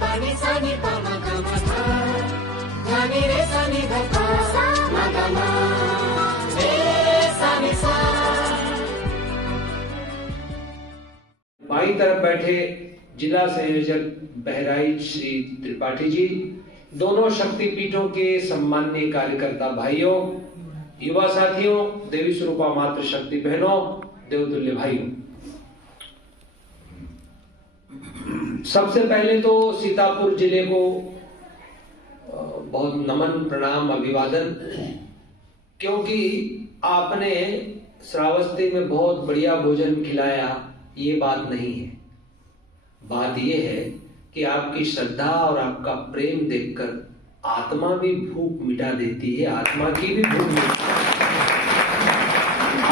पानी सानी पामा गमा धा ध्यानी रे सानी धपा मा गमा रे सानी सा। बाईं तरफ बैठे जिला संयोजक बहराइच श्री त्रिपाठी जी, दोनों शक्तिपीठों के सम्माननीय कार्यकर्ता भाइयों, युवा साथियों, देवी स्वरूपा मातृ शक्ति बहनों, देवतुल्य भाइयों, सबसे पहले तो सीतापुर जिले को बहुत नमन, प्रणाम, अभिवादन, क्योंकि आपने श्रावस्ती में बहुत बढ़िया भोजन खिलाया, ये बात नहीं है। बात ये है कि आपकी श्रद्धा और आपका प्रेम देखकर आत्मा भी भूख मिटा देती है, आत्मा की भी भूख मिटती है।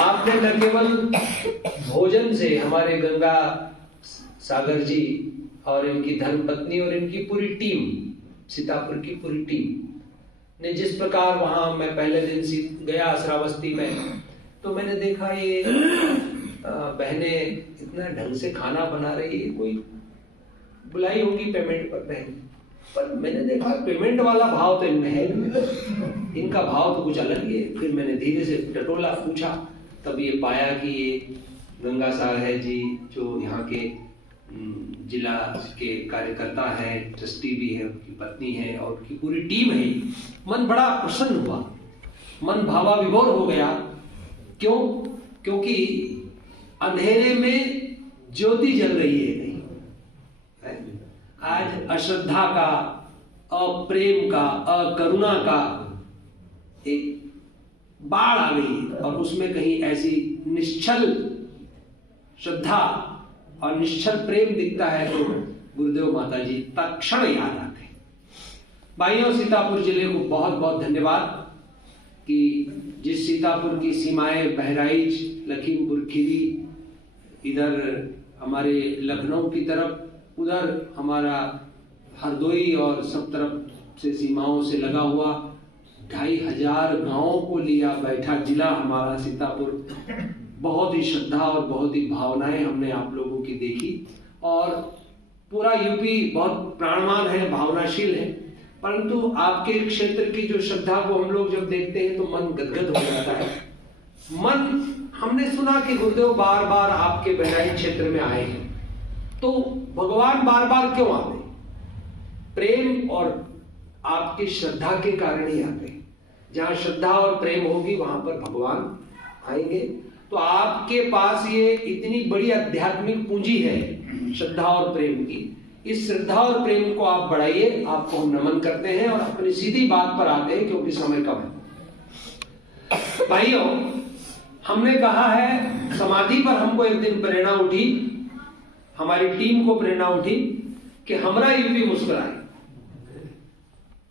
आपने न केवल भोजन से हमारे गंगा सागर जी और इनकी धर्मपत्नी और इनकी पूरी टीम, सीतापुर की पूरी टीम ने जिस प्रकार वहां, मैं पहले दिन गया श्रावस्ती में, तो मैंने देखा ये बहनें इतना ढंग से खाना बना रही है, कोई बुलाई होगी पेमेंट पर बहन, पर मैंने देखा पेमेंट वाला भाव तो इनमें है नहीं, इनका भाव तो कुछ अलग ही है। फिर मैंने धीरे से टटोला, पूछा, तब ये पाया कि ये गंगा सागर जी जो यहाँ के जिला के कार्यकर्ता है, ट्रस्टी भी है, उनकी पत्नी है और उनकी पूरी टीम है। मन बड़ा प्रसन्न हुआ, मन भावाविभोर हो गया। क्यों? क्योंकि अंधेरे में ज्योति जल रही है कहीं। आज अश्रद्धा का, अप्रेम का, अकरुणा का एक बाढ़ आ गई है और उसमें कहीं ऐसी निश्चल श्रद्धा और निश्चल प्रेम दिखता है तो गुरुदेव माता जी तत्क्षण याद आते हैं। भाइयों, सीतापुर जिले को बहुत बहुत धन्यवाद कि जिस सीतापुर की सीमाएं बहराइच, लखीमपुर खीरी, इधर हमारे लखनऊ की तरफ, उधर हमारा हरदोई और सब तरफ से सीमाओं से लगा हुआ 2500 गांवों को लिया बैठा जिला हमारा सीतापुर। बहुत ही श्रद्धा और बहुत ही भावनाएं हमने आप लोगों की देखी और पूरा यूपी बहुत प्राणवान है, भावनाशील है, परंतु आपके क्षेत्र की जो श्रद्धा को हम लोग जब देखते हैं तो मन गदगद हो जाता है। मन, हमने सुना कि गुरुदेव बार बार आपके बहराइच क्षेत्र में आए हैं, तो भगवान बार बार क्यों आते? प्रेम और आपकी श्रद्धा के कारण ही आते हैं। जहां श्रद्धा और प्रेम होगी वहां पर भगवान आएंगे। तो आपके पास ये इतनी बड़ी आध्यात्मिक पूंजी है श्रद्धा और प्रेम की, इस श्रद्धा और प्रेम को आप बढ़ाइए। आपको हम नमन करते हैं और अपनी सीधी बात पर आते हैं क्योंकि समय कम है। भाइयों, हमने कहा है, समाधि पर हमको एक दिन प्रेरणा उठी, हमारी टीम को प्रेरणा उठी कि हमरा यूपी मुस्कुराए।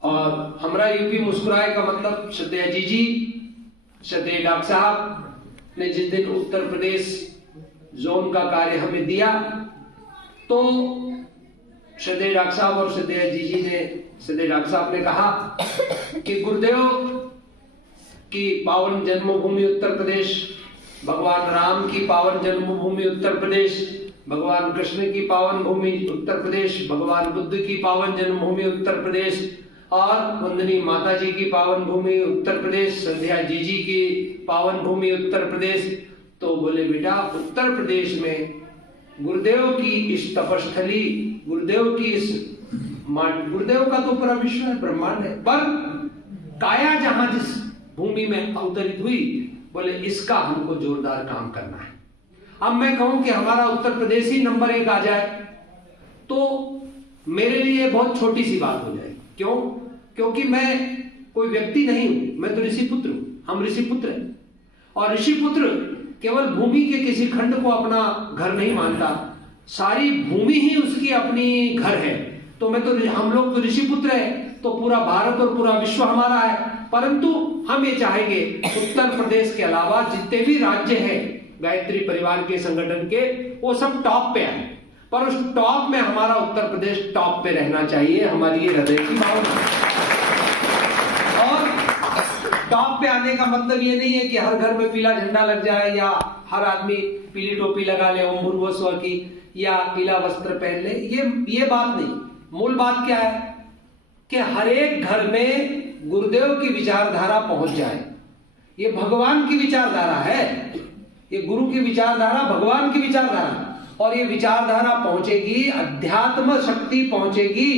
और हमरा यूपी मुस्कुराए का मतलब श्रद्धेय जी, श्रद्धेय डॉक्टर साहब ने जिस दिन उत्तर प्रदेश जोन का कार्य हमें दिया, तो श्रद्धेय डॉक्टर साहब और श्रद्धेय जी ने, श्रद्धेय डॉक्टर साहब ने कहा कि गुरुदेव की पावन जन्मभूमि उत्तर प्रदेश, भगवान राम की पावन जन्मभूमि उत्तर प्रदेश, भगवान कृष्ण की पावन भूमि उत्तर प्रदेश, भगवान बुद्ध की पावन जन्मभूमि उत्तर प्रदेश और वंदनीय माता जी की पावन भूमि उत्तर प्रदेश, श्रद्धेय जी की पावन भूमि उत्तर प्रदेश। तो बोले, बेटा, उत्तर प्रदेश में गुरुदेव की इस तपस्थली, गुरुदेव की इस, गुरुदेव का तो पूरा विश्व है, ब्रह्मांड है, पर काया जहां जिस भूमि में अवतरित हुई, बोले इसका हमको जोरदार काम करना है। अब मैं कहूं कि हमारा उत्तर प्रदेश ही नंबर 1 आ जाए तो मेरे लिए बहुत छोटी सी बात हो जाए। क्यों? क्योंकि मैं कोई व्यक्ति नहीं हूं, मैं तो ऋषि पुत्र हूं, हम ऋषि पुत्र हैं। और ऋषि पुत्र केवल भूमि के किसी खंड को अपना घर नहीं मानता, सारी भूमि ही उसकी अपनी घर है। तो मैं तो, हम लोग तो ऋषि पुत्र है, तो पूरा भारत और पूरा विश्व हमारा है। परंतु हम ये चाहेंगे उत्तर प्रदेश के अलावा जितने भी राज्य हैं गायत्री परिवार के संगठन के, वो सब टॉप पे आए, पर उस टॉप में हमारा उत्तर प्रदेश टॉप पे रहना चाहिए, हमारी ये हृदय की भावना। और टॉप पे आने का मतलब ये नहीं है कि हर घर में पीला झंडा लग जाए या हर आदमी पीली टोपी लगा ले ओम भूर्भुवः स्वः की या पीला वस्त्र पहन ले, ये बात नहीं। मूल बात क्या है कि हर एक घर में गुरुदेव की विचारधारा पहुंच जाए। ये भगवान की विचारधारा है, ये गुरु की विचारधारा, भगवान की विचारधारा, और ये विचारधारा पहुंचेगी, अध्यात्म शक्ति पहुंचेगी,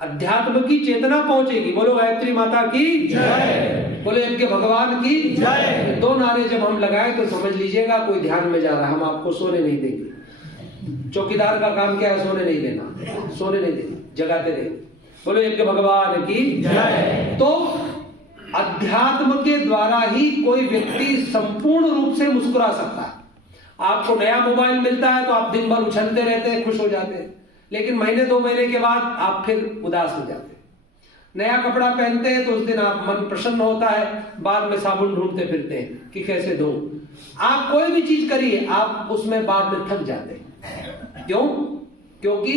अध्यात्म की चेतना पहुंचेगी। बोलो गायत्री माता की जय, बोले इनके भगवान की जय। दो नारे जब हम लगाए तो समझ लीजिएगा कोई ध्यान में जा रहा है। हम आपको सोने नहीं देंगे, चौकीदार का काम क्या है? सोने नहीं देना, सोने नहीं देना, जगाते रहे। बोलो इनके भगवान की जय। तो अध्यात्म के द्वारा ही कोई व्यक्ति संपूर्ण रूप से मुस्कुरा सकता है। आपको नया मोबाइल मिलता है तो आप दिन भर उछलते रहते हैं, खुश हो जाते हैं, लेकिन महीने 2 महीने के बाद आप फिर उदास हो जाते हैं। नया कपड़ा पहनते हैं तो उस दिन आप मन प्रसन्न होता है, बाद में साबुन ढूंढते फिरते हैं कि कैसे धो। आप कोई भी चीज करिए, आप उसमें बाद में थक जाते हैं। क्यों? क्योंकि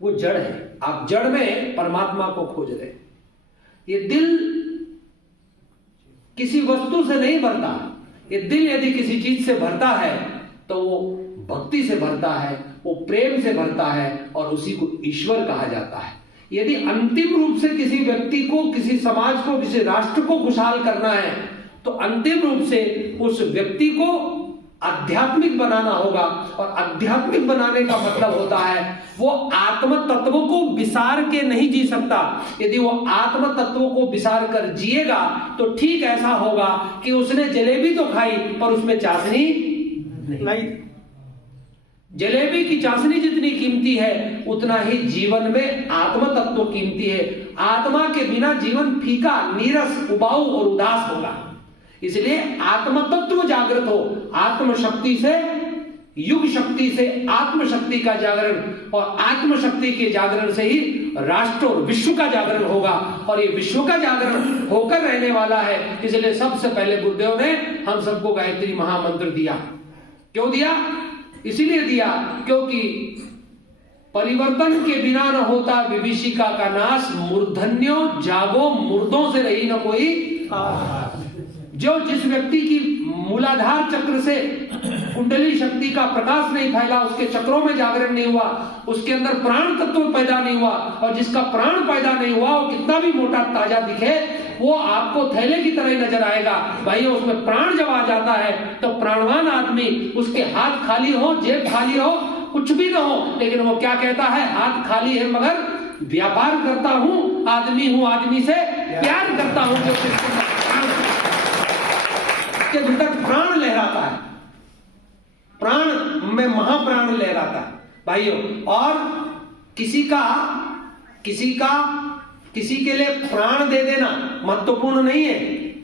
वो जड़ है, आप जड़ में परमात्मा को खोज रहे हैं। ये दिल किसी वस्तु से नहीं भरता, ये दिल यदि किसी चीज से भरता है तो वो भक्ति से भरता है, वो प्रेम से भरता है, और उसी को ईश्वर कहा जाता है। यदि अंतिम रूप से किसी व्यक्ति को, किसी समाज को, किसी राष्ट्र को खुशहाल करना है तो अंतिम रूप से उस व्यक्ति को आध्यात्मिक बनाना होगा। और आध्यात्मिक बनाने का मतलब होता है वो आत्म तत्वों को विसार के नहीं जी सकता। यदि वो आत्म तत्वों को विसार कर जिएगा तो ठीक ऐसा होगा कि उसने जलेबी तो खाई पर उसमें चाशनी नहीं। जलेबी की चाशनी जितनी कीमती है उतना ही जीवन में आत्म तत्व कीमती है। आत्मा के बिना जीवन फीका, नीरस, उबाऊ और उदास होगा। इसलिए आत्म तत्व जागृत हो, आत्म शक्ति से, युग शक्ति से आत्म शक्ति का जागरण, और आत्म शक्ति के जागरण से ही राष्ट्र और विश्व का जागरण होगा, और ये विश्व का जागरण होकर रहने वाला है। इसलिए सबसे पहले गुरुदेव ने हम सबको गायत्री महामंत्र दिया। क्यों दिया? इसीलिए दिया क्योंकि परिवर्तन के बिना न होता विभीषिका का नाश, मूर्धन्यो जागो मुर्दों से रही न कोई। जो जिस व्यक्ति की मूलाधार चक्र से कुंडली शक्ति का प्रकाश नहीं फैला, उसके चक्रों में जागरण नहीं हुआ, उसके अंदर प्राण तत्व पैदा नहीं हुआ, और जिसका प्राण पैदा नहीं हुआ वो कितना भी मोटा ताजा दिखे वो आपको थैले की तरह ही नजर आएगा। भाई उसमें प्राण जब आ जाता है तो प्राणवान आदमी, उसके हाथ खाली हो, जेब खाली हो, कुछ भी ना हो, लेकिन वो क्या कहता है? हाथ खाली है मगर व्यापार करता हूं, आदमी से प्यार करता हूं। जो के भीतर प्राण लहराता है, प्राण में महाप्राण लहराता है भाइयों। और किसी के लिए प्राण दे देना महत्वपूर्ण नहीं है,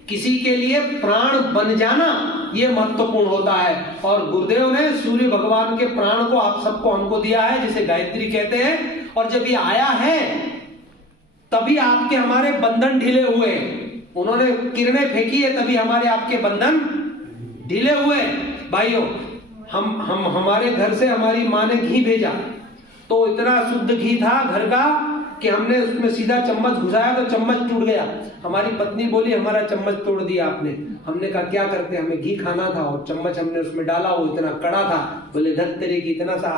किसी के लिए प्राण बन जाना यह महत्वपूर्ण होता है। और गुरुदेव ने सूर्य भगवान के प्राण को आप सबको हमको दिया है, जिसे गायत्री कहते हैं। और जब ये आया है तभी आपके हमारे बंधन ढीले हुए, उन्होंने किरणें फेंकी है तभी हमारे आपके बंधन ढीले हुए। भाइयों हम हमारे घर से हमारी माँ ने घी भेजा तो इतना शुद्ध घी था घर का कि हमने उसमें सीधा चम्मच घुसाया तो चम्मच टूट गया। हमारी पत्नी बोली हमारा चम्मच तोड़ दिया आपने। हमने कहा क्या करते, हमें घी खाना था और चम्मच हमने उसमें डाला, वो इतना कड़ा था। बोले धत तेरे की, इतना सा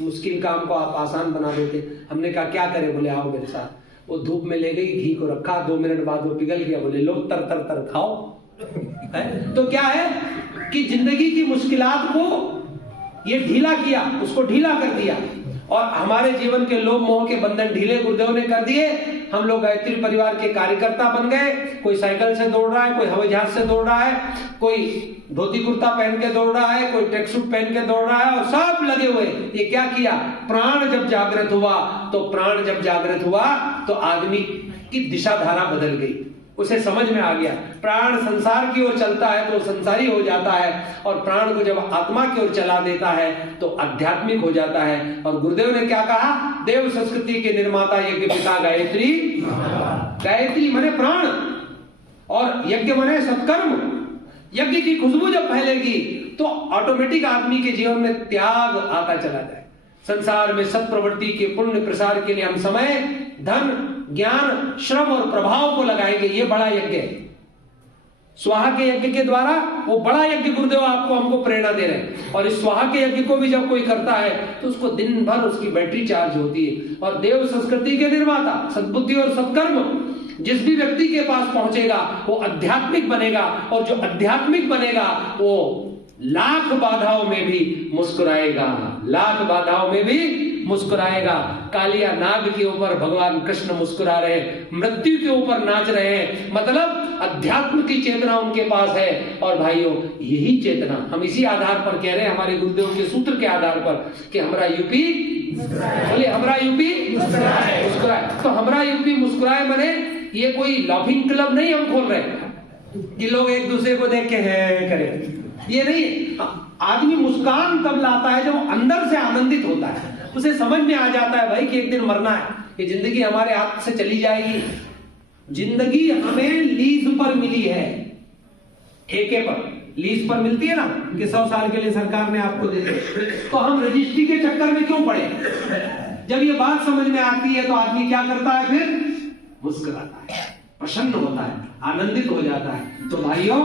मुश्किल काम को आप आसान बना देते। हमने कहा क्या करें? बोले आओ मेरे साथ। वो धूप में ले गई, घी को रखा, 2 मिनट बाद वो पिघल गया। बोले लो तर तर तर खाओ। तो क्या है कि जिंदगी की मुश्किलात को ये ढीला किया, उसको ढीला कर दिया, और हमारे जीवन के लोभ मोह के बंधन ढीले गुरुदेव ने कर दिए। हम लोग गायत्री परिवार के कार्यकर्ता बन गए। कोई साइकिल से दौड़ रहा है, कोई हवाई जहाज से दौड़ रहा है, कोई धोती कुर्ता पहन के दौड़ रहा है, कोई ट्रैक सूट पहन के दौड़ रहा है, और सब लगे हुए। ये क्या किया? प्राण जब जागृत हुआ तो आदमी की दिशा धारा बदल गई, उसे समझ में आ गया। प्राण संसार की ओर चलता है तो संसारी हो जाता है, और प्राण को जब आत्मा की ओर चला देता है तो आध्यात्मिक हो जाता है। और गुरुदेव ने क्या कहा? देव संस्कृति के निर्माता यज्ञ पिता गायत्री। गायत्री माने प्राण और यज्ञ माने सत्कर्म। यज्ञ की खुशबू जब फैलेगी तो ऑटोमेटिक आदमी के जीवन में त्याग आता चला जाए। संसार में सत्प्रवृत्ति के पुण्य प्रसार के लिए हम समय, धन, ज्ञान, श्रम और प्रभाव को लगाएंगे। ये बड़ा यज्ञ है। स्वाहा के यज्ञ के द्वारा वो बड़ा यज्ञ गुरुदेव आपको हमको प्रेरणा दे रहे हैं। और इस स्वाहा के यज्ञ को भी जब कोई करता है तो उसको दिन भर उसकी बैटरी चार्ज होती है। और देव संस्कृति के निर्माता सद्बुद्धि और सत्कर्म जिस भी व्यक्ति के पास पहुंचेगा वो आध्यात्मिक बनेगा, और जो आध्यात्मिक बनेगा वो लाख बाधाओं में भी मुस्कुराएगा, लाख बाधाओं में भी मुस्कुराएगा। कालिया नाग के ऊपर भगवान कृष्ण मुस्कुरा रहे हैं, मृत्यु के ऊपर नाच रहे हैं, मतलब अध्यात्म की चेतना उनके पास है। और भाइयों यही चेतना हम इसी आधार पर कह रहे हैं, हमारे गुरुदेव के सूत्र के आधार पर, कि हमारा यूपी बोले, हमारा यूपी मुस्कुराए। तो हमारा यूपी मुस्कुराए माने ये कोई लाफिंग क्लब नहीं हम खोल रहे कि लोग एक दूसरे को देख के है करें, ये नहीं। आदमी मुस्कान तब लाता है जब वो अंदर से आनंदित होता है, उसे समझ में आ जाता है भाई कि एक दिन मरना है, ये जिंदगी हमारे हाथ से चली जाएगी। जिंदगी हमें लीज पर मिली है, ठेके पर, लीज पर मिलती है ना कि 100 साल के लिए सरकार ने आपको दे दी। तो हम रजिस्ट्री के चक्कर में क्यों पड़े? जब ये बात समझ में आती है तो आदमी क्या करता है, फिर मुस्कुराता है, प्रसन्न होता है, आनंदित हो जाता है। तो भाइयों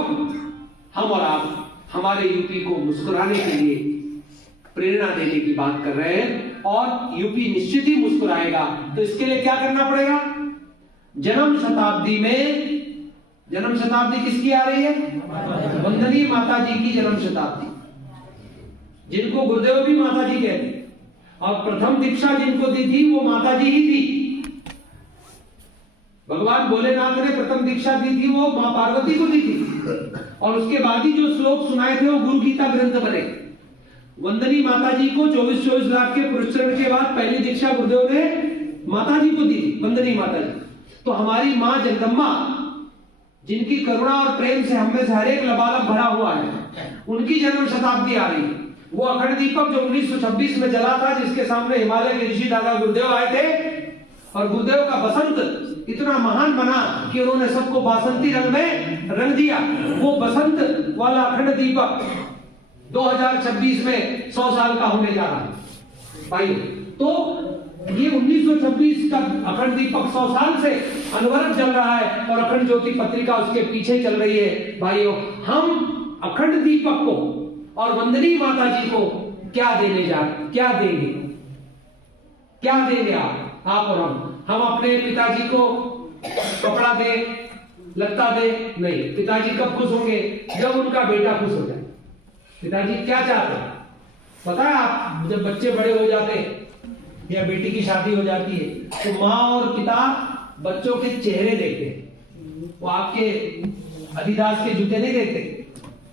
हम और आप हमारे यूपी को मुस्कुराने के लिए प्रेरणा देने की बात कर रहे हैं, और यूपी निश्चित ही मुस्कुराएगा। तो इसके लिए क्या करना पड़ेगा? जन्म शताब्दी में, जन्म शताब्दी किसकी आ रही है? वंदनीय माता जी की जन्म शताब्दी, जिनको गुरुदेव भी माता जी कहते, और प्रथम दीक्षा जिनको दी थी वो माता जी ही थी। भगवान भोलेनाथ ने प्रथम दीक्षा दी थी वो मां पार्वती को दी थी, और उसके बाद ही जो श्लोक सुनाए थे वो गुरु गीता ग्रंथ बने। वंदनी माता जी को 24 लाख के पुरस्कार के बाद पहली दीक्षा गुरुदेव ने माता जी को दी थी, वंदनी माता जी। तो हमारी मां जगदम्बा, जिनकी करुणा और प्रेम से हमें से हर एक लबालब भरा हुआ है, उनकी जन्म शताब्दी आ रही है। वो अखंड दीपक जो 1926 में जला था, जिसके सामने हिमालय के ऋषि दादा गुरुदेव आए थे, और गुरुदेव का बसंत इतना महान बना कि उन्होंने सबको बासंती रंग में रंग दिया। वो बसंत वाला अखंड दीपक 2026 में 100 साल का होने जा रहा है भाई। तो ये 1926 का अखंड दीपक 100 साल से अनवरत चल रहा है, और अखंड ज्योति पत्रिका उसके पीछे चल रही है। भाइयों हम अखंड दीपक को और वंदनी माता जी को क्या देने क्या देंगे, क्या देंगे आप और हम अपने पिताजी को कपड़ा दे, लत्ता दे? नहीं। पिताजी कब खुश होंगे? जब उनका बेटा खुश हो जाए। पिताजी क्या चाहते हैं पता है आप? जब बच्चे बड़े हो जाते हैं या बेटी की शादी हो जाती है तो माँ और पिता बच्चों के चेहरे देखते हैं। वो आपके अदिदास के जूते नहीं देखते,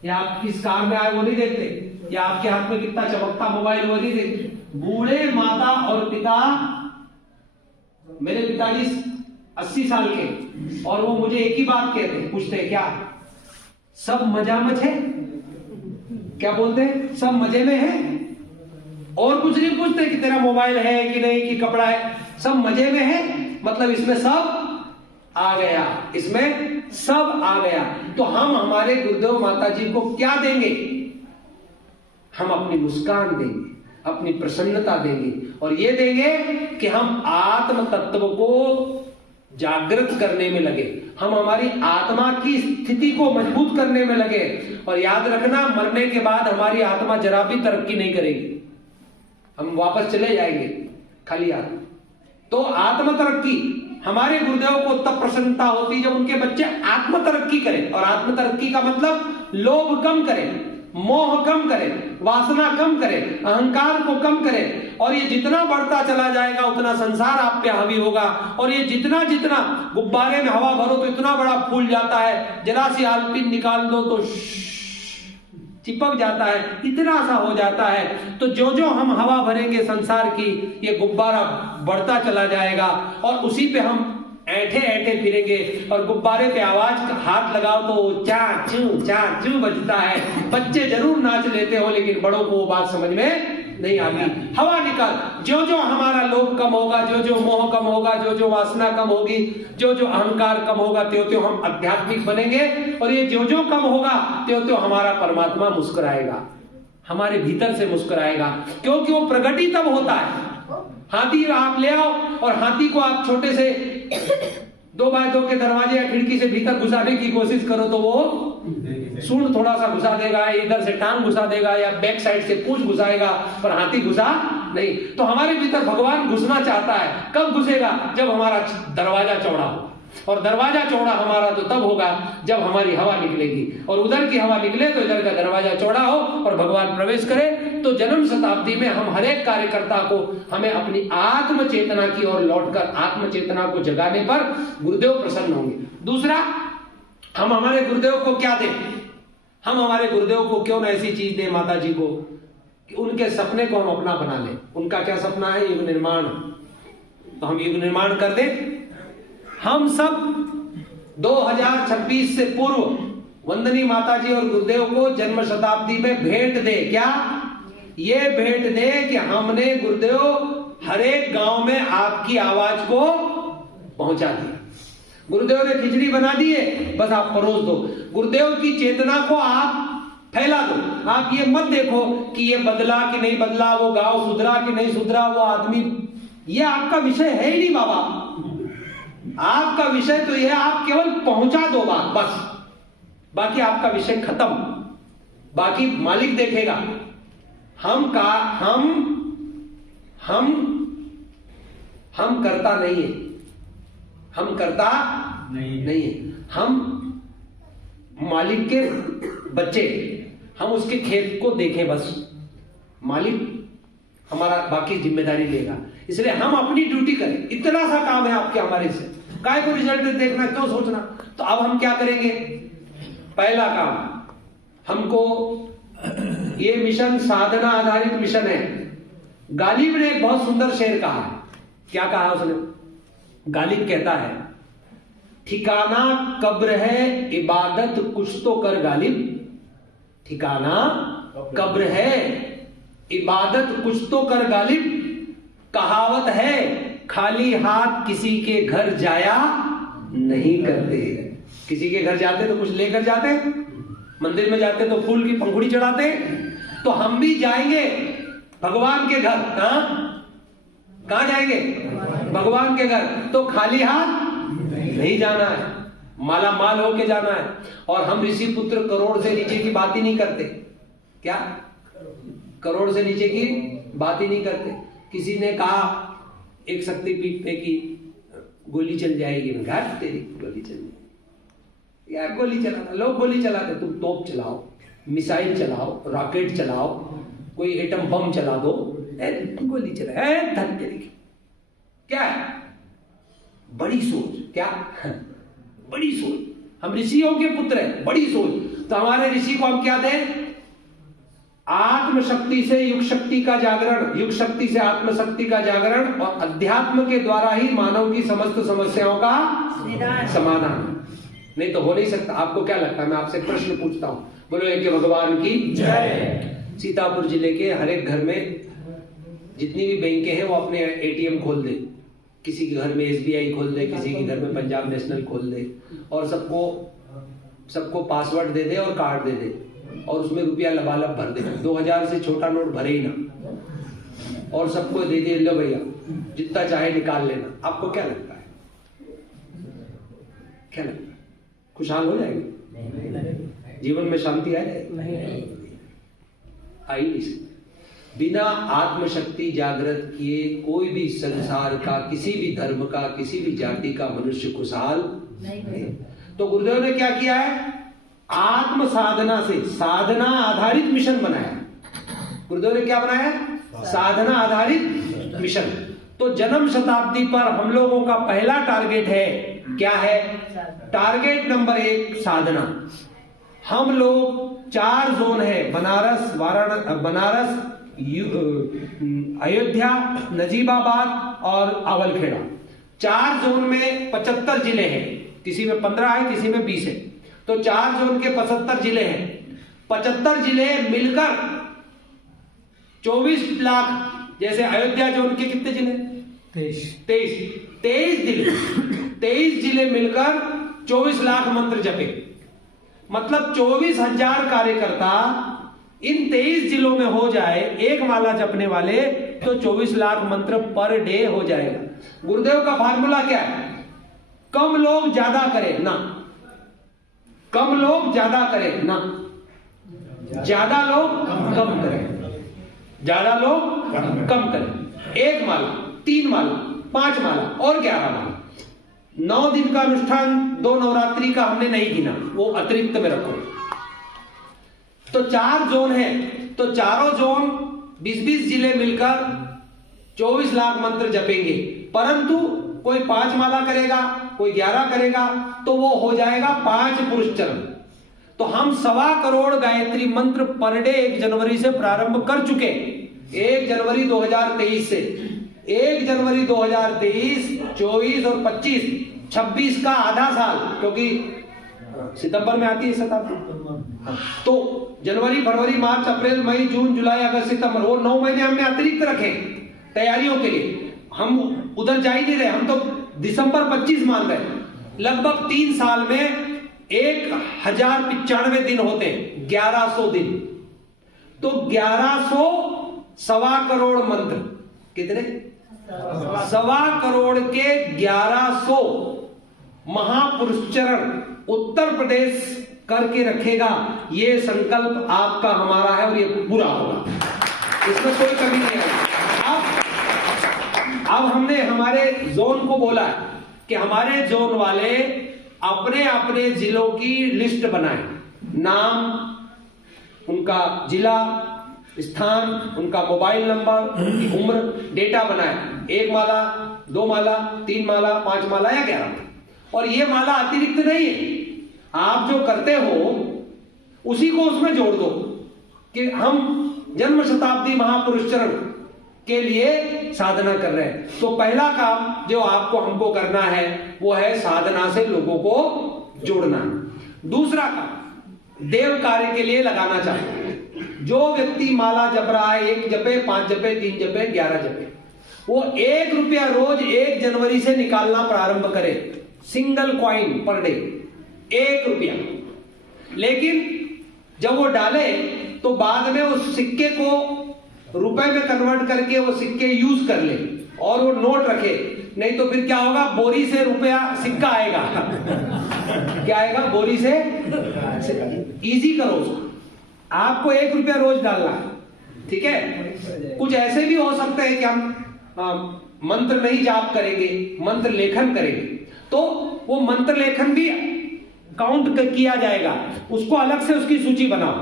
या आप किस कार में आए वो नहीं देखते, या आपके हाथ में कितना चमकता मोबाइल वो नहीं देखते। बूढ़े माता और पिता, मेरे पिताजी 80 साल के, और वो मुझे एक ही बात कहते, पूछते क्या सब मजामत है? क्या बोलते हैं? सब मजे में है। और कुछ नहीं पूछते कि तेरा मोबाइल है कि नहीं, कि कपड़ा है। सब मजे में है, मतलब इसमें सब आ गया, इसमें सब आ गया। तो हम हमारे गुरुदेव माता जी को क्या देंगे? हम अपनी मुस्कान देंगे, अपनी प्रसन्नता देंगे, और ये देंगे कि हम आत्म तत्व को जागृत करने में लगे, हम हमारी आत्मा की स्थिति को मजबूत करने में लगे। और याद रखना, मरने के बाद हमारी आत्मा जरा भी तरक्की नहीं करेगी, हम वापस चले जाएंगे खाली हाथ। तो आत्म तरक्की, हमारे गुरुदेव को तब प्रसन्नता होती जब उनके बच्चे आत्म तरक्की करें। और आत्म तरक्की का मतलब लोभ कम करें, मोह कम करें, वासना कम करें, अहंकार को कम करें। और ये जितना बढ़ता चला जाएगा उतना संसार आप पे हावी होगा। और ये जितना जितना गुब्बारे में हवा भरो तो इतना बड़ा फूल जाता है, जरा सी आलपीन निकाल दो तो चिपक जाता है, इतना सा हो जाता है। तो जो जो हम हवा भरेंगे संसार की, ये गुब्बारा बढ़ता चला जाएगा, और उसी पे हम ऐठे ऐठे फिरेंगे। और गुब्बारे पे आवाज हाथ लगाओ तो चा चू बजता है। बच्चे जरूर नाच लेते हो, लेकिन बड़ों को वो बात समझ में नहीं आती। हवा निकाल, जो जो हमारा लोभ कम होगा, जो जो मोह कम होगा, जो जो वासना कम होगी, जो जो अहंकार कम होगा, त्यों त्यों हम आध्यात्मिक बनेंगे। और ये जो जो कम होगा त्यों त्यों हमारा परमात्मा मुस्कुराएगा, हमारे भीतर से मुस्कुराएगा। क्योंकि वो प्रगट ही तब होता है। हाथी आप ले आओ और हाथी को आप छोटे से 2 बाय 2 के दरवाजे या खिड़की से भीतर घुसाने की कोशिश करो तो वो सूंड थोड़ा सा घुसा देगा, इधर से टांग घुसा देगा या बैक साइड से पूंछ घुसाएगा, पर हाथी घुसा नहीं। तो हमारे भीतर भगवान घुसना चाहता है, कब घुसेगा? जब हमारा दरवाजा चौड़ा हो। और दरवाजा चौड़ा हमारा तो तब होगा जब हमारी हवा निकलेगी, और उधर की हवा निकले तो इधर का दरवाजा चौड़ा हो और भगवान प्रवेश करे। तो जन्म शताब्दी में हम हर एक कार्यकर्ता को हमें अपनी आत्म चेतना की ओर लौटकर आत्म चेतना को जगाने पर गुरुदेव प्रसन्न होंगे। दूसरा, हम हमारे गुरुदेव को क्या दें? हम हमारे गुरुदेव को क्यों न ऐसी चीज दें माता जी को कि उनके सपने को हम अपना बना लें। उनका क्या सपना है? युग निर्माण। तो हम युग निर्माण कर दें। हम सब 2026 से पूर्व वंदनी माता जी और गुरुदेव को जन्म शताब्दी में भेंट दे। क्या ये भेंट दे कि हमने गुरुदेव हर एक गांव में आपकी आवाज को पहुंचा दिया। गुरुदेव ने खिचड़ी बना दी है, बस आप परोस दो। गुरुदेव की चेतना को आप फैला दो। आप ये मत देखो कि ये बदला कि नहीं बदला, वो गांव सुधरा कि नहीं सुधरा, वो आदमी, ये आपका विषय है ही नहीं बाबा। आपका विषय तो यह, आप केवल पहुंचा दो बात, बस। बाकी आपका विषय खत्म, बाकी मालिक देखेगा। हम करता नहीं है, हम करता नहीं है। हम मालिक के बच्चे, हम उसके खेत को देखें बस। मालिक हमारा बाकी जिम्मेदारी लेगा। इसलिए हम अपनी ड्यूटी करें। इतना सा काम है आपके हमारे से, काय को रिजल्ट देखना, क्यों सोचना। तो अब हम क्या करेंगे? पहला काम, हमको ये मिशन साधना आधारित मिशन है। गालिब ने एक बहुत सुंदर शेर कहा है। क्या कहा उसने? गालिब कहता है, ठिकाना कब्र है इबादत कुछ तो कर गालिब। ठिकाना कब्र है इबादत कुछ तो कर गालिब। कहावत है खाली हाथ किसी के घर जाया नहीं करते। किसी के घर जाते तो कुछ लेकर जाते, मंदिर में जाते तो फूल की पंखुड़ी चढ़ाते। तो हम भी जाएंगे भगवान के घर। कहां जाएंगे? भगवान के घर। तो खाली हाथ नहीं जाना है, माला माल होके जाना है। और हम ऋषि पुत्र करोड़ से नीचे की बात ही नहीं करते। क्या? करोड़ से नीचे की बात ही नहीं करते। किसी ने कहा एक शक्तिपीठ पे की गोली चल जाएगी, घाट तेरी गोली चल जाएगी। यार गोली चलाना, लोग गोली चलाते, तुम तोप चलाओ, मिसाइल चलाओ, रॉकेट चलाओ, कोई एटम बम चला दो, गोली चलाए धन तेरी। क्या है? बड़ी सोच। क्या? बड़ी सोच। हम ऋषियों के पुत्र हैं, बड़ी सोच। तो हमारे ऋषि को हम क्या दें? आत्म शक्ति से युग शक्ति का जागरण, युग शक्ति से आत्म शक्ति का जागरण, और अध्यात्म के द्वारा ही मानव की समस्त समस्याओं का समाधान। नहीं तो हो नहीं सकता। आपको क्या लगता है? मैं आपसे प्रश्न पूछता हूं, बोलो एक भगवान की जय। सीतापुर जिले के हर एक घर में जितनी भी बैंकें हैं वो अपने एटीएम खोल दे। किसी के घर में एसबीआई खोल दे, किसी के घर में पंजाब नेशनल खोल दे, और सबको पासवर्ड दे दे और कार्ड दे दे, और उसमें रुपया लबालब भर दे। 2000 से छोटा नोट भरे ही ना, और सबको दे दे, लो भैया जितना चाहे निकाल लेना। आपको क्या लगता है? क्या लगता है? खुशहाल हो जाएंगे? जीवन में शांति आ जाएगी? आई नहीं सकती। बिना आत्मशक्ति जागृत किए कोई भी संसार का, किसी भी धर्म का, किसी भी जाति का मनुष्य खुशहाल नहीं। तो गुरुदेव ने क्या किया है? आत्म साधना से साधना आधारित मिशन बनाया। गुरुदेव ने क्या बनाया? साधना आधारित मिशन। तो जन्म शताब्दी पर हम लोगों का पहला टारगेट है। क्या है? टारगेट नंबर 1 साधना। हम लोग 4 जोन है, बनारस, बनारस, अयोध्या, नजीबाबाद और अवलखेड़ा। 4 जोन में 75 जिले हैं। किसी में 15 है, किसी में 20 है। तो 4 जोन के 75 जिले हैं। 75 जिले मिलकर 24 लाख। जैसे अयोध्या जोन के कितने जिले? 23 जिले। 23 जिले मिलकर 24 लाख मंत्र जपे। मतलब 24,000 कार्यकर्ता इन 23 जिलों में हो जाए, एक माला जपने वाले, तो 24 लाख मंत्र पर डे हो जाएगा। गुरुदेव का फार्मूला क्या है? कम लोग ज्यादा करें ना, कम लोग ज्यादा करें ना, ज्यादा लोग कम करें, ज्यादा लोग कम करें। 1 माला, 3 माला, 5 माला और 11 माला। 9 दिन का अनुष्ठान 2 नवरात्रि का हमने नहीं गिना, वो अतिरिक्त में रखो। तो 4 जोन है, तो चारों जोन 20-20 जिले मिलकर 24 लाख मंत्र जपेंगे। परंतु कोई 5 माला करेगा, कोई 11 करेगा, तो वो हो जाएगा 5 पुरुष चरण। तो हम 1.25 करोड़ गायत्री मंत्र पर डे 1 जनवरी से प्रारंभ कर चुके। 1 जनवरी 2023 से 1 जनवरी 2023, 24 और 25, 26 का आधा साल, क्योंकि सितंबर में आती है शताब्दी, तो जनवरी, फरवरी, मार्च, अप्रैल, मई, जून, जुलाई, अगस्त, सितंबर, वो 9 महीने हमने अतिरिक्त रखे तैयारियों के लिए। हम उधर जा ही नहीं रहे, हम तो दिसंबर 25 मान रहे। लगभग 3 साल में 1095 दिन होते हैं, 1100 दिन। तो 1100 1.25 करोड़ मंत्र, कितने? 1.25 करोड़ के 1100 महापुरुष चरण उत्तर प्रदेश करके रखेगा। ये संकल्प आपका हमारा है और ये पूरा होगा, इसमें कोई कमी नहीं है। अब हमने हमारे जोन को बोला कि हमारे जोन वाले अपने अपने जिलों की लिस्ट बनाएं, नाम, उनका जिला, स्थान, उनका मोबाइल नंबर, उनकी उम्र, डेटा बनाएं। 1 माला, 2 माला, 3 माला, 5 माला या 11। और ये माला अतिरिक्त नहीं है, आप जो करते हो उसी को उसमें जोड़ दो कि हम जन्म शताब्दी महापुरुष चरण के लिए साधना कर रहे हैं। तो पहला काम जो आपको हमको करना है वो है साधना से लोगों को जोड़ना। दूसरा काम देव कार्य के लिए लगाना चाहिए। जो व्यक्ति माला जप रहा है, 1 जपे, 5 जपे, 3 जपे, 11 जपे, वो 1 रुपया रोज 1 जनवरी से निकालना प्रारंभ करे। सिंगल कॉइन पर डे 1 रुपया। लेकिन जब वो डाले तो बाद में उस सिक्के को रुपए में कन्वर्ट करके वो सिक्के यूज कर ले और वो नोट रखे। नहीं तो फिर क्या होगा, बोरी से रुपया सिक्का आएगा। क्या आएगा? बोरी से। इजी करो उसको, आपको 1 रुपया रोज डालना है, ठीक है। कुछ ऐसे भी हो सकते हैं कि हम मंत्र नहीं जाप करेंगे, मंत्र लेखन करेंगे, तो वो मंत्र लेखन भी काउंट किया जाएगा। उसको अलग से उसकी सूची बनाओ,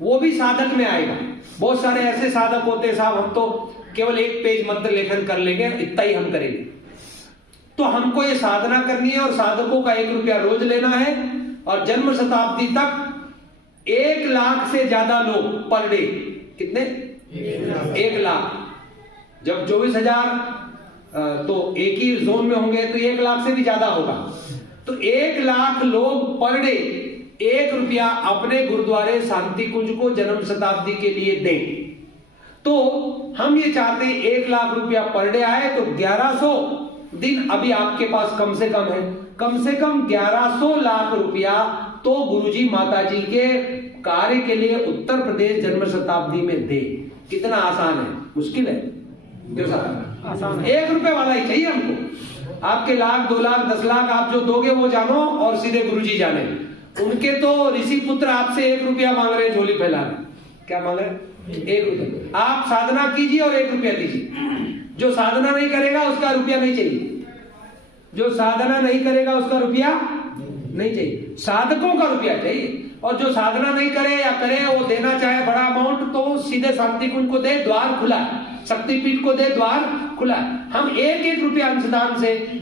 वो भी साधक में आएगा। बहुत सारे ऐसे साधक होते हैं, साहब हम तो केवल 1 पेज मंत्र लेखन कर लेंगे, इतना ही हम करेंगे। तो हमको ये साधना करनी है और साधकों का 1 रुपया रोज लेना है। और जन्म शताब्दी तक 1 लाख से ज्यादा लोग पर डे, कितने? 1 लाख। जब 24,000 तो एक ही जोन में होंगे तो 1 लाख से भी ज्यादा होगा। तो 1 लाख लोग पर डे 1 रुपया अपने गुरुद्वारे शांति कुंज को जन्म शताब्दी के लिए दें। तो हम ये चाहते हैं 1 लाख रुपया पर डे आए, तो 1100 दिन अभी आपके पास कम से कम है, कम से कम 1100 लाख रुपया तो गुरुजी माताजी के कार्य के लिए उत्तर प्रदेश जन्म शताब्दी में दे। कितना आसान है? मुश्किल है? आसान। 1 रुपए वाला ही चाहिए हमको। आपके लाख, 2 लाख, 10 लाख आप जो दोगे वो जानो और सीधे गुरुजी जाने। उनके तो ऋषि पुत्र आपसे 1 रुपया मांग रहे हैं झोली फैलाने। क्या मांग रहे हैं? 1 रुपया। आप साधना कीजिए और 1 रुपया दीजिए। जो साधना नहीं करेगा उसका रुपया नहीं चाहिए, जो साधना नहीं करेगा उसका रुपया नहीं चाहिए, साधकों का रुपया चाहिए। और जो साधना नहीं करे या करे वो देना चाहे बड़ा अमाउंट, तो सीधे शांति कुंज को दे, द्वार खुला है। शक्तिपीठ को दे, द्वार खुला है। हम 1-1 रुपया अंशदान से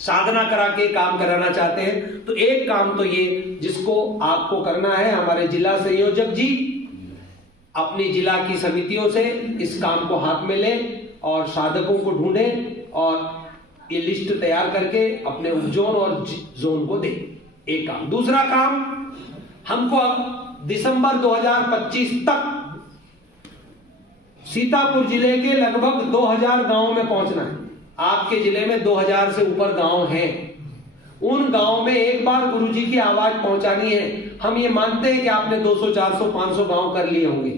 साधना करा के काम कराना चाहते हैं। तो एक काम तो ये जिसको आपको करना है, हमारे जिला संयोजक जी अपनी जिला की समितियों से इस काम को हाथ में ले और साधकों को ढूंढे और ये लिस्ट तैयार करके अपने उपजोन और जोन को दे। एक काम। दूसरा काम, हमको दिसंबर 2025 तक सीतापुर जिले के लगभग 2000 गांव में पहुंचना है। आपके जिले में 2000 से ऊपर गांव हैं। उन गांव में एक बार गुरुजी की आवाज पहुंचानी है। हम ये मानते हैं कि आपने 200, 400, 500 गांव कर लिए होंगे,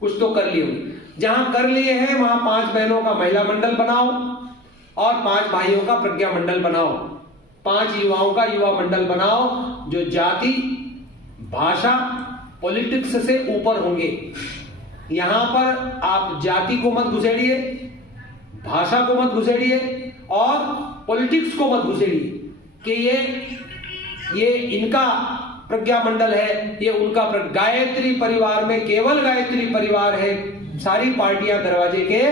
कुछ तो कर लिए होंगे। जहां कर लिए हैं वहां 5 बहनों का महिला मंडल बनाओ और 5 भाइयों का प्रज्ञा मंडल बनाओ। 5 युवाओं का युवा मंडल बनाओ जो जाति, भाषा, पॉलिटिक्स से ऊपर होंगे। यहां पर आप जाति को मत घुसेड़िए, भाषा को मत घुसेड़िए और पॉलिटिक्स को मत घुसेड़िए कि ये इनका प्रज्ञा मंडल है, ये उनका गायत्री परिवार में केवल गायत्री परिवार है, सारी पार्टियां दरवाजे के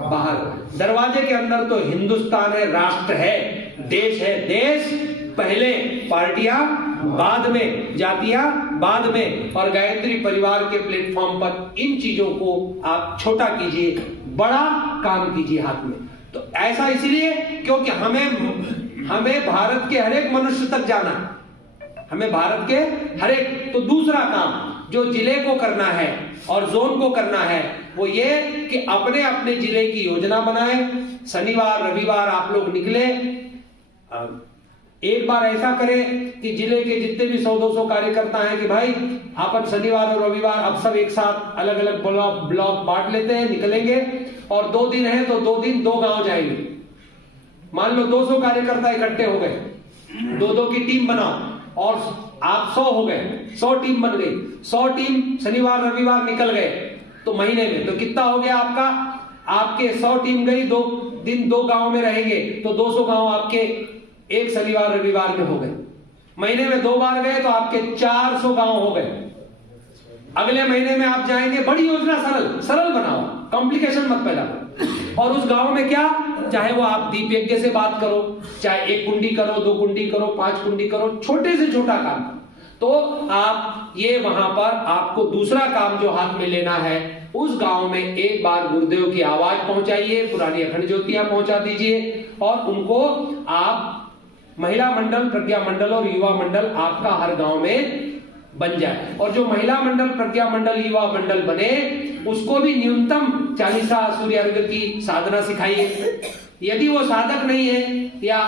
बाहर। दरवाजे के अंदर तो हिंदुस्तान है, राष्ट्र है, देश है, देश पहले, पार्टियां बाद में, जातियां बाद में। और गायत्री परिवार के प्लेटफॉर्म पर इन चीजों को आप छोटा कीजिए, बड़ा काम कीजिए हाथ में। तो ऐसा इसलिए क्योंकि हमें भारत के हर एक मनुष्य तक जाना है, हमें भारत के हर एक। तो दूसरा काम जो जिले को करना है और जोन को करना है वो ये कि अपने अपने जिले की योजना बनाए। शनिवार रविवार आप लोग निकले, एक बार ऐसा करें कि जिले के जितने भी 100-200 कार्यकर्ता हैं कि भाई अपन शनिवार और रविवार अब सब एक साथ अलग अलग ब्लॉक बांट लेते हैं, निकलेंगे और 2 दिन है तो 2 दिन 2 गांव जाएंगे। मान लो 200 कार्यकर्ता इकट्ठे हो गए, 2-2 की टीम बनाओ और आप 100 हो गए, 100 टीम बन गई, 100 टीम शनिवार रविवार निकल गए तो महीने में तो कितना हो गया आपका? आपके 100 टीम गई, 2 दिन 2 गांव में रहेंगे तो 200 गांव आपके एक शनिवार रविवार में हो गए। महीने में 2 बार गए तो आपके 400 गांव हो गए। अगले महीने में आप जाएंगे, बड़ी योजना सरल बनाओ, कॉम्प्लिकेशन मत पैदा करो। और उस गांव में क्या, चाहे वो आप दीप यज्ञ से बात करो, चाहे 1 कुंडी करो, 2 कुंडी करो, 5 कुंडी करो, छोटे से छोटा काम तो आप ये वहां पर आपको दूसरा काम जो हाथ में लेना है, उस गांव में एक बार गुरुदेव की आवाज पहुंचाइए, पुरानी अखंड ज्योतियां पहुंचा दीजिए और उनको आप महिला मंडल, प्रज्ञा मंडल और युवा मंडल आपका हर गांव में बन जाए। और जो महिला मंडल, प्रज्ञा मंडल, युवा मंडल बने उसको भी न्यूनतम 40 सूर्य अर्घ की साधना सिखाइए। यदि वो साधक नहीं है या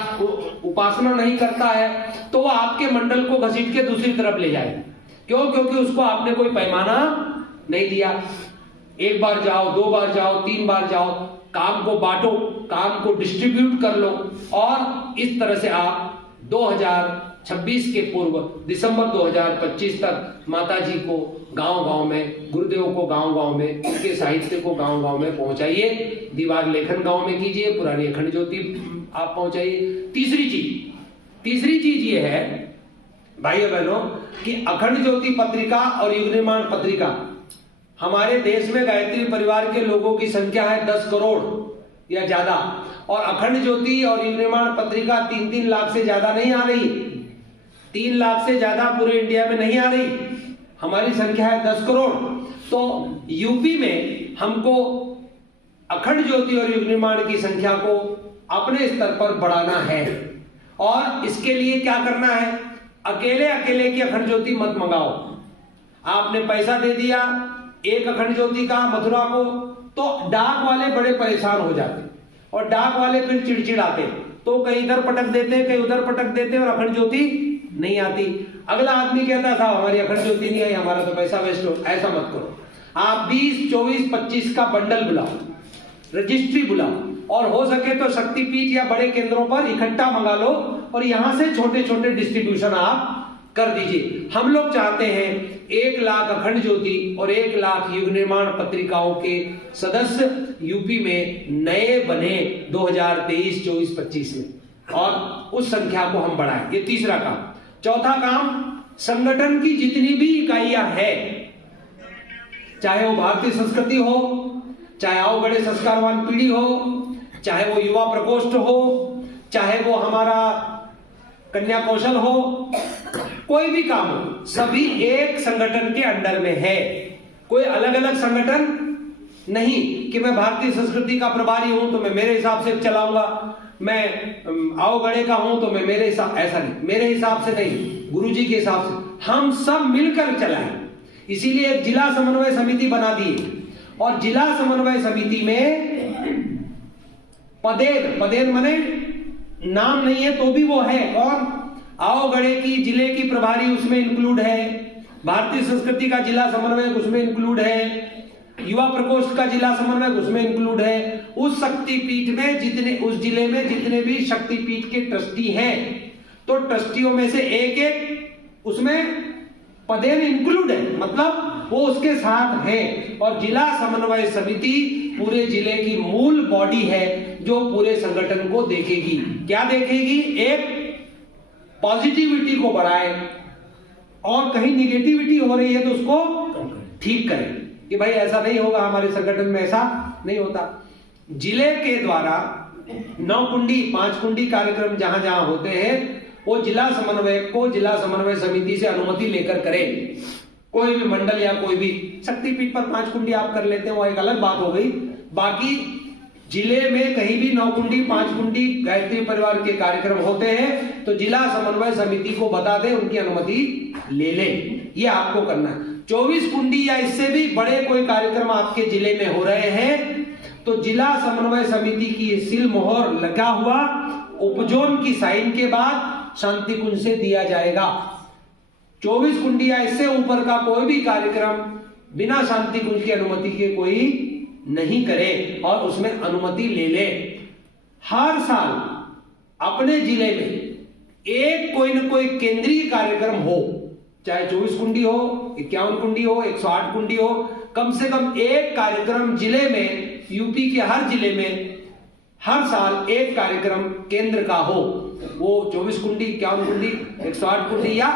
उपासना नहीं करता है तो वो आपके मंडल को घसीट के दूसरी तरफ ले जाए। क्यों? क्योंकि उसको आपने कोई पैमाना नहीं दिया। 1 बार जाओ, 2 बार जाओ, 3 बार जाओ, काम को बांटो, काम को डिस्ट्रीब्यूट कर लो और इस तरह से आप 2026 के पूर्व दिसंबर 2025 तक माता जी को गांव-गांव में, गुरुदेव को गांव-गांव में, उनके साहित्य को गांव-गांव में पहुंचाइए। दीवार लेखन गांव में कीजिए, पुरानी अखंड ज्योति आप पहुंचाइए। तीसरी चीज ये है भाइयों बहनों कि अखंड ज्योति पत्रिका और युग निर्माण पत्रिका, हमारे देश में गायत्री परिवार के लोगों की संख्या है 10 करोड़ या ज्यादा, और अखंड ज्योति और युग निर्माण पत्रिका 3-3 लाख से ज्यादा नहीं आ रही, 3 लाख से ज्यादा पूरे इंडिया में नहीं आ रही। हमारी संख्या है 10 करोड़। तो यूपी में हमको अखंड ज्योति और युग निर्माण की संख्या को अपने स्तर पर बढ़ाना है और इसके लिए क्या करना है, अकेले की अखंड ज्योति मत मंगाओ। आपने पैसा दे दिया एक अखंड ज्योति का मथुरा को तो डाक वाले बड़े परेशान हो जाते और डाक वाले फिर चिड़चिड़ाते, तो कहीं इधर पटक देते, कहीं उधर पटक देते और अखंड ज्योति नहीं आती। अगला आदमी कहता था हमारी अखंड ज्योति नहीं आई, हमारा तो पैसा वेस्ट हो। ऐसा मत करो, आप 20, 24, 25 का बंडल बुलाओ, रजिस्ट्री बुलाओ और हो सके तो शक्तिपीठ या बड़े केंद्रों पर इकट्ठा मंगा लो और यहां से छोटे छोटे डिस्ट्रीब्यूशन आप कर दीजिए। हम लोग चाहते हैं 1 लाख अखंड ज्योति और 1 लाख युग निर्माण पत्रिकाओं के सदस्य यूपी में नए बने 2023, 24, 25 में और उस संख्या को हम बढ़ाएं। ये तीसरा काम। चौथा काम, संगठन की जितनी भी इकाइयां हैं, चाहे वो भारतीय संस्कृति हो, चाहे आओ बड़े संस्कारवान पीढ़ी हो, चाहे वो युवा प्रकोष्ठ हो, चाहे वो हमारा कन्या कौशल हो, कोई भी काम हो, सभी एक संगठन के अंडर में है। कोई अलग अलग संगठन नहीं कि मैं भारतीय संस्कृति का प्रभारी हूं तो मैं मेरे हिसाब से चलाऊंगा, मैं आओगढ़े का हूं तो मैं मेरे हिसाब, ऐसा नहीं, मेरे हिसाब से नहीं, गुरुजी के हिसाब से हम सब मिलकर चलाएं। इसीलिए एक जिला समन्वय समिति बना दी और जिला समन्वय समिति में पदेन माने नाम नहीं है तो भी वो है, और आओगढ़े की जिले की प्रभारी उसमें इंक्लूड है, भारतीय संस्कृति का जिला समन्वय उसमें इंक्लूड है, युवा प्रकोष्ठ का जिला समन्वय उसमें इंक्लूड है। उस शक्तिपीठ में जितने, उस जिले में जितने भी शक्तिपीठ के ट्रस्टी हैं तो ट्रस्टियों में से एक एक उसमें पदेन इंक्लूड है, मतलब वो उसके साथ है। और जिला समन्वय समिति पूरे जिले की मूल बॉडी है जो पूरे संगठन को देखेगी। क्या देखेगी? एक, पॉजिटिविटी को बढ़ाए और कहीं निगेटिविटी हो रही है तो उसको ठीक करे कि भाई ऐसा नहीं होगा, हमारे संगठन में ऐसा नहीं होता। जिले के द्वारा 9 कुंडी 5 कुंडी कार्यक्रम जहां जहां होते हैं वो जिला समन्वयक को जिला समन्वय समिति से अनुमति लेकर करें। कोई भी मंडल या कोई भी शक्तिपीठ पर 5 कुंडी आप कर लेते हैं, वो एक अलग बात हो गई। बाकी जिले में कहीं भी 9 कुंडी 5 कुंडी गायत्री परिवार के कार्यक्रम होते हैं तो जिला समन्वय समिति को बता दें, उनकी अनुमति ले लें। ये आपको करना है। 24 कुंडी या इससे भी बड़े कोई कार्यक्रम आपके जिले में हो रहे हैं तो जिला समन्वय समिति की सील मोहर लगा हुआ उपजोन की साइन के बाद शांति कुंज से दिया जाएगा। 24 कुंडी या इससे ऊपर का कोई भी कार्यक्रम बिना शांति कुंज की अनुमति के कोई नहीं करे और उसमें अनुमति ले ले। हर साल अपने जिले में एक कोई न कोई केंद्रीय कार्यक्रम हो, चाहे 24 कुंडी हो, 51 कुंडी हो, 108 कुंडी हो, कम से कम एक कार्यक्रम जिले में, यूपी के हर जिले में हर साल एक कार्यक्रम केंद्र का हो। वो 24 कुंडी 51 कुंडी 108 कुंडी या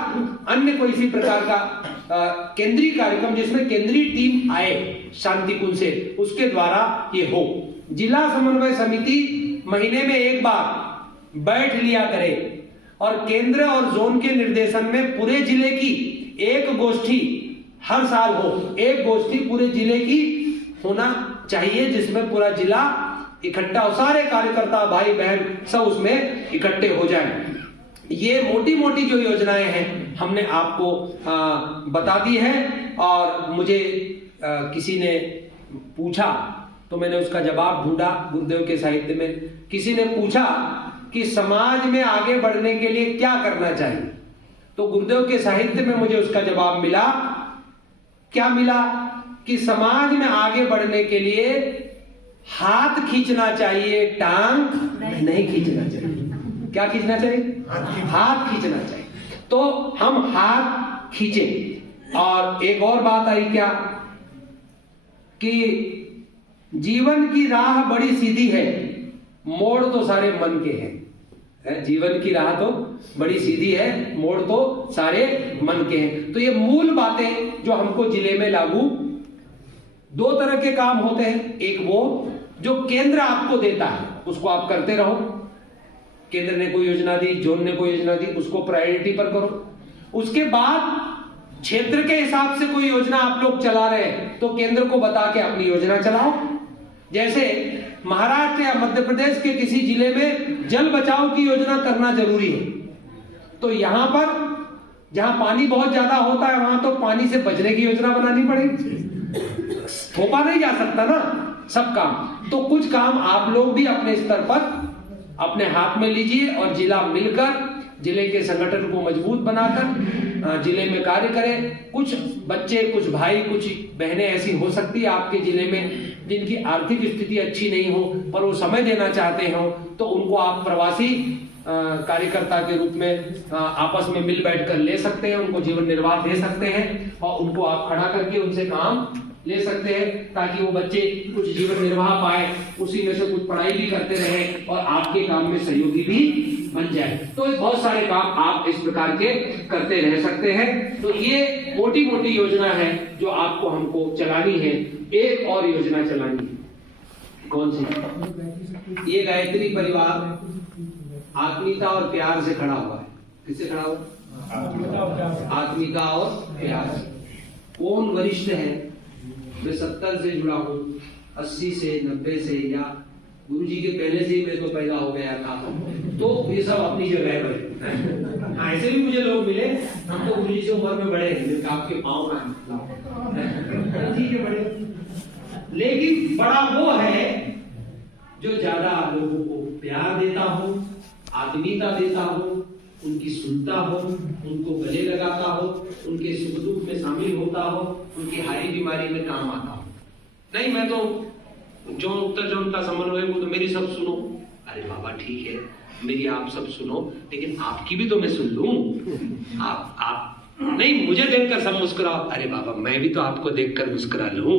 अन्य कोई इसी प्रकार का केंद्रीय कार्यक्रम जिसमें केंद्रीय टीम आए शांति कुंज से, उसके द्वारा ये हो। जिला समन्वय समिति महीने में एक बार बैठ लिया करे और केंद्र और जोन के निर्देशन में पूरे जिले की एक गोष्ठी हर साल हो। एक गोष्ठी पूरे जिले की होना चाहिए जिसमें पूरा जिला इकट्ठा हो, सारे कार्यकर्ता भाई बहन सब उसमें इकट्ठे हो जाएं। ये मोटी मोटी जो योजनाएं हैं हमने आपको बता दी है। और मुझे किसी ने पूछा तो मैंने उसका जवाब ढूंढा गुरुदेव के साहित्य में। किसी ने पूछा कि समाज में आगे बढ़ने के लिए क्या करना चाहिए, तो गुरुदेव के साहित्य में मुझे उसका जवाब मिला। क्या मिला? कि समाज में आगे बढ़ने के लिए हाथ खींचना चाहिए, टांग नहीं खींचना चाहिए। क्या खींचना चाहिए? हाथ खींचना चाहिए। तो हम हाथ खींचे। और एक और बात आई क्या कि जीवन की राह बड़ी सीधी है, मोड़ तो सारे मन के हैं। जीवन की राह तो बड़ी सीधी है, मोड़ तो सारे मन के हैं। तो ये मूल बातें जो हमको जिले में लागू, 2 तरह के काम होते हैं। एक वो जो केंद्र आपको देता है उसको आप करते रहो। केंद्र ने कोई योजना दी, जोन ने कोई योजना दी, उसको प्रायोरिटी पर करो। उसके बाद क्षेत्र के हिसाब से कोई योजना आप लोग चला रहे हैं तो केंद्र को बता के अपनी योजना चलाओ। जैसे महाराष्ट्र या मध्य प्रदेश के किसी जिले में जल बचाओ की योजना करना जरूरी है, तो यहां पर जहां पानी बहुत ज्यादा होता है वहां तो पानी से बचने की योजना बनानी पड़ेगी। थोपा नहीं जा सकता ना सब काम। तो कुछ काम आप लोग भी अपने स्तर पर अपने हाथ में लीजिए और जिला मिलकर जिले के संगठन को मजबूत बनाकर जिले में कार्य करें। कुछ बच्चे, कुछ भाई, कुछ बहनें ऐसी हो सकती है आपके जिले में जिनकी आर्थिक स्थिति अच्छी नहीं हो पर वो समय देना चाहते हो, तो उनको आप प्रवासी कार्यकर्ता के रूप में आपस में मिल बैठकर ले सकते हैं, उनको जीवन निर्वाह दे सकते हैं और उनको आप खड़ा करके उनसे काम ले सकते हैं ताकि वो बच्चे कुछ जीवन निर्वाह पाए, उसी में से कुछ पढ़ाई भी करते रहे और आपके काम में सहयोगी भी बन जाए। तो बहुत सारे काम आप इस प्रकार के करते रह सकते हैं। तो ये मोटी मोटी योजना है जो आपको हमको चलानी है। एक और योजना चलानी है। कौन सी? ये गायत्री परिवार आत्मीयता और प्यार से खड़ा हुआ है। किससे खड़ा हुआ? आत्मीयता और प्यार। कौन वरिष्ठ है? मैं 70 से जुड़ा हूँ, 80 से 90 से, या गुरुजी के पहले से ही मैं तो पैदा हो गया था। तो ये सब अपनी जगह पर ऐसे भी मुझे लोग मिले, हम तो गुरुजी से उम्र में बड़े हैं, आपके पाँव का ठीक है बड़े, लेकिन बड़ा वो है जो ज्यादा लोगों को प्यार देता हो, आत्मीयता देता हो, उनकी सुनता हो, उनको गले लगाता हो, उनके सुख दुख में शामिल होता हो, उनकी हारी बीमारी में काम आता हो। नहीं मैं तो जो उत्तर जो उनका समन्वय हो तो मेरी सब सुनो, अरे बाबा ठीक है, मेरी आप सब सुनो, लेकिन आपकी भी तो मैं सुन लूं। आप नहीं, मुझे देखकर सब मुस्कुराओ। अरे बाबा मैं भी तो आपको देखकर मुस्कुरा लूं।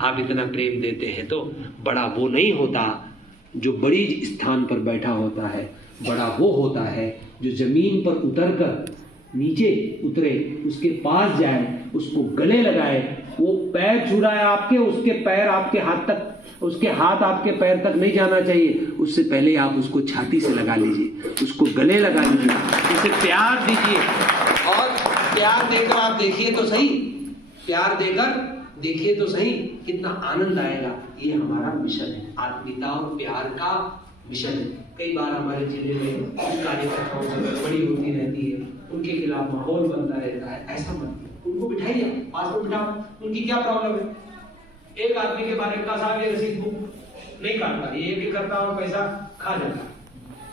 आप इतना प्रेम देते हैं तो बड़ा वो नहीं होता जो बड़ी स्थान पर बैठा होता है, बड़ा वो होता है जो जमीन पर उतरकर नीचे उतरे, उसके पास जाए, उसको गले लगाए। वो पैर छू रहा है आपके, उसके पैर आपके हाथ तक, उसके हाथ आपके पैर तक नहीं जाना चाहिए। उससे पहले आप उसको छाती से लगा लीजिए, उसको गले लगा लीजिए, उसे प्यार दीजिए। और प्यार देकर आप देखिए तो सही, प्यार देकर देखिए तो सही कितना आनंद आएगा। ये हमारा मिशन है, आत्मीयता और प्यार का मिशन है। कई बार हमारे जिले में कार्यकर्ताओं से गड़बड़ी होती रहती है, उनके खिलाफ माहौल बनता रहता है। ऐसा मत, उनको बिठाइए, पास में बिठाओ, उनकी क्या प्रॉब्लम है। एक आदमी के बारे में कहा साहब ये रसीद बुक नहीं काटता, ये भी करता और पैसा खा जाता।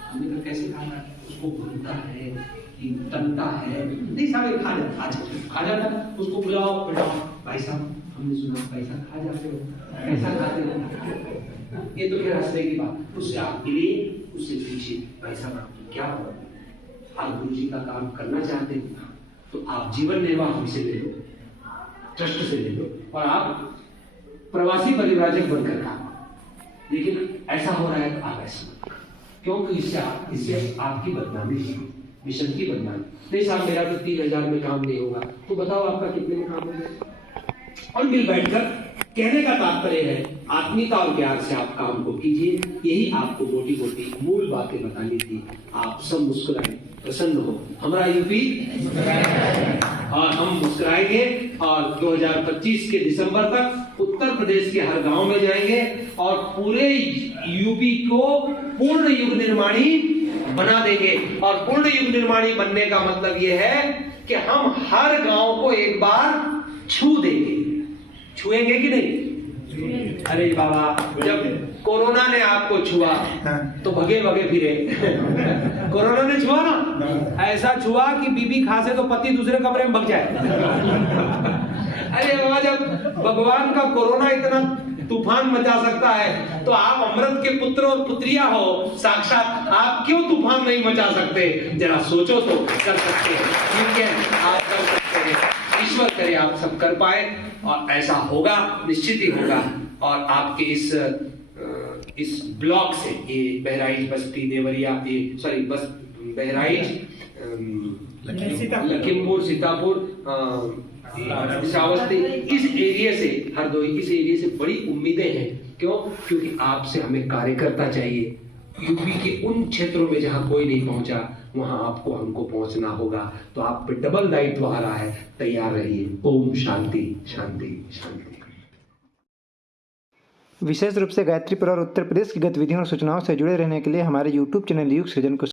हमने कहा कैसे खाता है, उसको भूलता है, तनता है, नहीं साहब ये खा जाता। अच्छा खा जाता, उसको बुलाओ बिठाओ, भाई साहब हमने सुना पैसा खा जाते हो, पैसा खाते हो, ये तो फिर हंसने की बात। उससे आप मिलिए, उससे पूछिए पैसा मांगिए, क्या प्रॉब्लम। आप गुरु जी का काम करना चाहते हैं तो आप जीवन निर्वाह हमसे ले लो, ट्रस्ट से ले लो, और आप प्रवासी परिव्राजक बनकर काम। लेकिन ऐसा हो रहा है तो आप ऐसा मत, क्योंकि इससे आपकी बदनामी है, मिशन की बदनामी। नहीं साहब मेरा तो 3000 में काम नहीं होगा, तो बताओ आपका कितने में काम होगा। और मिल बैठकर कहने का तात्पर्य है आत्मीयता और प्यार से आप काम को कीजिए। यही आपको मोटी मोटी मूल बातें बतानी थी। आप सब मुस्कुराए, प्रसन्न हो। हमारा यूपी और हम मुस्कुराएंगे, और 2025 के दिसंबर तक उत्तर प्रदेश के हर गांव में जाएंगे और पूरे यूपी को पूर्ण युग निर्माणी बना देंगे। और पूर्ण युग निर्माणी बनने का मतलब यह है कि हम हर गांव को एक बार छू देंगे। छुएंगे कि नहीं? अरे बाबा जब कोरोना ने आपको छुआ तो भगे भगे फिरे। कोरोना ने छुआ ना, ऐसा छुआ कि बीबी खांसे तो पति दूसरे कमरे में भग जाए। अरे बाबा जब भगवान का कोरोना इतना तूफान मचा सकता है तो आप अमृत के पुत्र और पुत्रिया हो साक्षात, आप क्यों तूफान नहीं मचा सकते? जरा सोचो तो कर सकते हैं, ठीक है आप कर सकते हैं। ईश्वर करे आप सब कर पाए, और ऐसा होगा, निश्चित ही होगा। और आपके इस ब्लॉक से, ये बहराइच, बस्ती, देवरिया, ये सॉरी बस बहराइच, लखीमपुर, सीतापुर, श्रावस्ती, इस एरिया से, हरदोई, इस एरिया से बड़ी उम्मीदें हैं। क्यों? क्योंकि आपसे हमें कार्यकर्ता चाहिए। यूपी के उन क्षेत्रों में जहां कोई नहीं पहुंचा, वहां आपको हमको पहुंचना होगा। तो आप पे डबल दायित्व आ रहा है, तैयार रहिए। ओम शांति शांति शांति। विशेष रूप से गायत्री पर और उत्तर प्रदेश की गतिविधियों और सूचनाओं से जुड़े रहने के लिए हमारे YouTube चैनल युग सृजन को